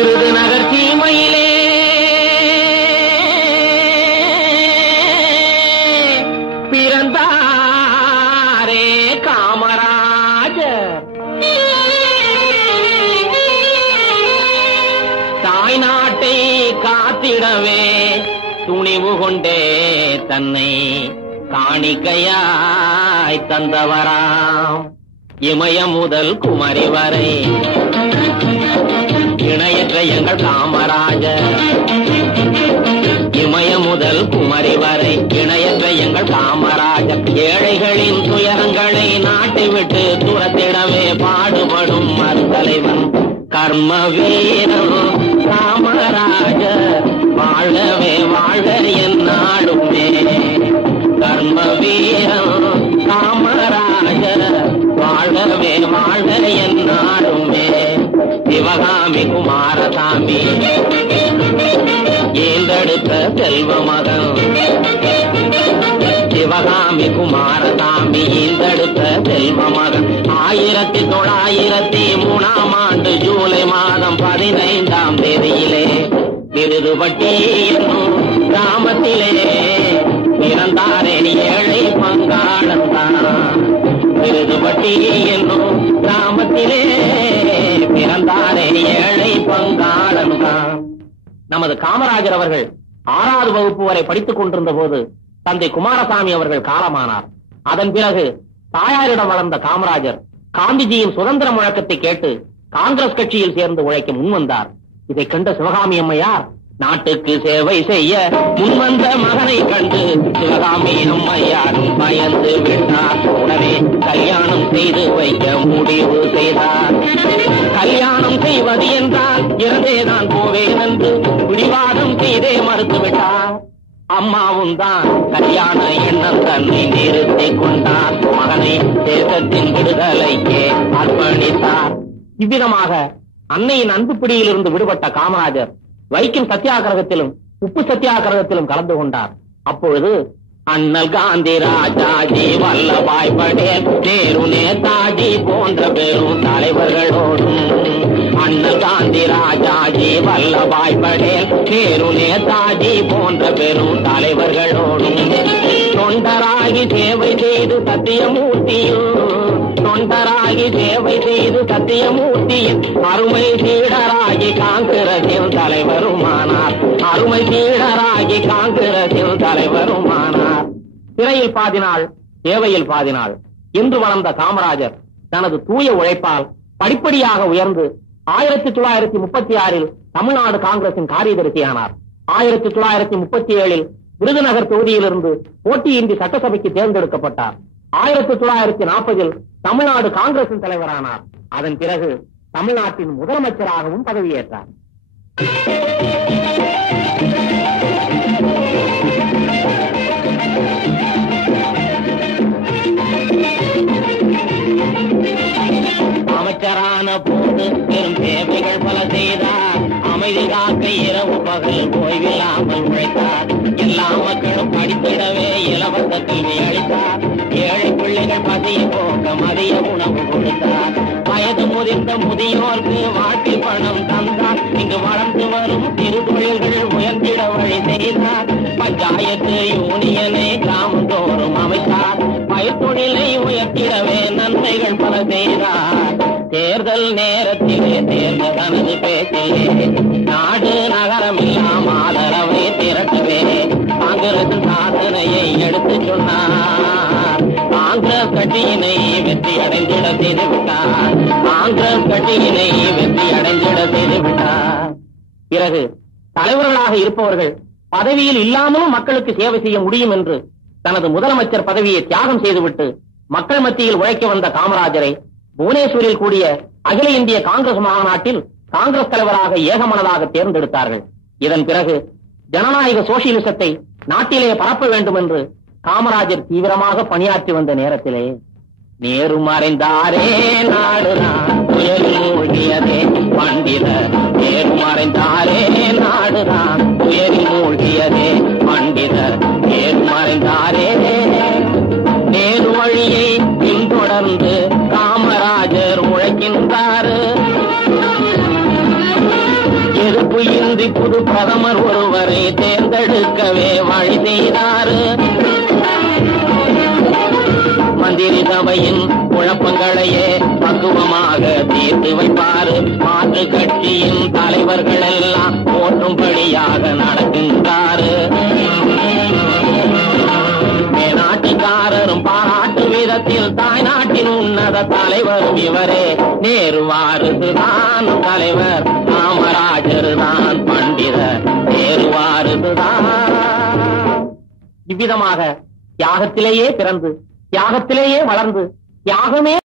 விருதுநகர் சீமையிலே பிறந்தாரே காமராஜர். தாய்நாட்டை காத்திடவே துணிவு கொண்டே தன்னை காணிக்கையாய் தந்தவராம். இமயம் முதல் குமரி வரை இணையற்ற எங்கள் காமராஜர். இமயம் முதல் குமரி வரை இணையற்ற எங்கள் காமராஜர். ஏழைகளின் துயரங்களை நாட்டை விட்டு துரத்திடவே பாடுபடும் மறுதலைவன் கர்ம வீரன் காமராஜர். வாழவே வாழ என் நாடுமே. கர்ம வீரன் காமராஜர். வாழவே வாழ என் நாடுமே. சிவகாமி குமாரசாமி ஏந்தெடுத்த செல்வ மகன். சிவகாமி குமாரசாமி ஏந்தெடுத்த செல்வ மகன். 1903 ஜூலை மாதம் 15ஆம் தேதியிலே விருதுபட்டி என்னும் கிராமத்திலே பிறந்தாரே ஏழை பங்காளன் தான். விருதுபட்டி என்னும் கிராமத்திலே பிறந்தாரே ஏழை பங்காளன் தான். நமது காமராஜர் அவர்கள் 6வது வகுப்பு வரை படித்துக் கொண்டிருந்த போது தந்தை குமாரசாமி அவர்கள் காலமானார். அதன் பிறகு தாயாரிடம் வளர்ந்த காமராஜர் காந்திஜியின் சுதந்திர முழக்கத்தை கேட்டு காங்கிரஸ் கட்சியில் சேர்ந்து உழைக்க முன்வந்தார். இதை கண்ட சிவகாமி அம்மையார் நாட்டுக்கு சேவை செய்ய முன்வந்த மகனை கண்டு சிவகாமி அம்மையாரும் பயந்து விட்டார். உடனே கல்யாணம் செய்து வைக்க முடிவு செய்தார். கல்யாணம் செய்வது என்றால் இறந்தேதான் போவேன் என்று பிடிவாதம் செய்தே மறுத்துவிட்டார். அம்மாவும் தான் கல்யாண எண்ணம் தன்னை நிறுத்திக் கொண்டார். மகனை தேசத்தின் விடுதலைக்கே அர்ப்பணித்தார். இவ்விதமாக அன்னையின் அன்பு பிடியிலிருந்து விடுபட்ட காமராஜர் வைக்கம் சத்தியாகிரகத்திலும் உப்பு சத்தியாகிரகத்திலும் கலந்து கொண்டார். அப்பொழுது அண்ணல் காந்தி, ராஜாஜி, வல்லபாய் படேல், நேரு, நேதாஜி போன்ற பெரும் தலைவர்களோடும் அண்ணல் காந்தி, ராஜாஜி, வல்லபாய் படேல், நேரு, நேதாஜி போன்ற பெரும் தலைவர்களோடும் தொண்டராகி சேவை செய்து சத்தியமூர்த்தியும் தொண்டராகி சேவை செய்து சத்தியமூர்த்தியின் அருமை சீடராகி காங்கிரசின் தலைவருமானார். அருமை சீடராகி காங்கிரசின் தலைவருமானார். சிறையில் பாதினாள், சேவையில் பாதினாள். இன்று வளர்ந்த காமராஜர் தனது தூய உழைப்பால் படிப்படியாக உயர்ந்து 1936 தமிழ்நாடு காங்கிரசின் காரியதரிசியானார். 1937 விருதுநகர் தொகுதியிலிருந்து போட்டியின்றி சட்டசபைக்கு தேர்ந்தெடுக்கப்பட்டார். 1940 தமிழ்நாடு காங்கிரசின் தலைவரானார். அதன் பிறகு தமிழ்நாட்டின் முதலமைச்சராகவும் பதவியேற்றார். அமைச்சரான போது பெரும் சேவைகள் பல செய்தார். அமைதி காக்க இரவு பகல் ஓய்வில்லாமல் உழைத்தார். எல்லா மக்களும் படித்திடவே இலவச கல்வி அளித்தார். ஏழை பிள்ளைகள் பசியை போக்க மதிய உணவு கொடுத்தார். வயது முதிர்ந்த முதியோருக்கு வாழ்க்கை பணம் தந்தார். இங்கு வளர்ந்து வரும் சிறு தொழில்கள் உயர்ந்திட வழி செய்தார். பஞ்சாயத்து யூனியனை கிராமந்தோறும் அமைத்தார். பயிர்த்தொழிலை உயர்த்திடவே நன்மைகள் பல செய்தார். தேர்தல் நேரத்திலே தேர்ந்த தனது பேச்சிலே நாடு நகரம் இல்லாம ஆதரவை திரட்டவே காங்கிரஸ் சாதனையை எடுத்து சொன்னார். காங்கிரஸ் கட்சியினை வெற்றி அடைந்திட செய்துவிட்டார். காங்கிரஸ் கட்சியினை வெற்றி அடைந்திட செய்துவிட்டார். பிறகு தலைவர்களாக இருப்பவர்கள் பதவியில் இல்லாமலும் மக்களுக்கு சேவை செய்ய முடியும் என்று தனது முதலமைச்சர் பதவியை தியாகம் செய்துவிட்டு மக்கள் மத்தியில் உழைக்க வந்த காமராஜரை புவனேஸ்வரில் கூடிய அகில இந்திய காங்கிரஸ் மாநாட்டில் காங்கிரஸ் தலைவராக ஏகமனதாக தேர்ந்தெடுத்தார்கள். இதன் பிறகு ஜனநாயக சோசியலிசத்தை நாட்டிலே பரப்ப வேண்டும் என்று காமராஜர் தீவிரமாக பணியாற்றி வந்த நேரத்திலே நேரு மறைந்தாரே நாடுதான் புயலில் மூழ்கியதே பண்டிதர். நேரு மறைந்தாரே நாடுதான் புயலில் மூழ்கியதே பண்டிதர். நேரு மறைந்தாரே. நேரு வழியை பின்தொடர்ந்து காமராஜர் உழைக்கின்றார். தேர்வு இன்றி புது பிரதமர் ஒருவரை தேர்ந்தெடுக்கவே வழி செய்தாரு. மந்திரி சபையின் குழப்பங்களையே பக்குவமாக தீர்த்து வைப்பாரு. மாற்று கட்சியின் தலைவர்கள் எல்லாம் போற்றும்படியாக நடக்கின்றாரு. மேநாட்டுக்காரரும் பாராட்டு விதத்தில் தாய்நாட்டின் உன்னத தலைவரும் இவரே. நேரு வாரிசுதான் தலைவர், காமராஜர் தான் பண்டிதர், நேரு வாரிசுதான். இவ்விதமாக தியாகத்திலேயே பிறந்து தியாகத்திலேயே வளர்ந்து தியாகமே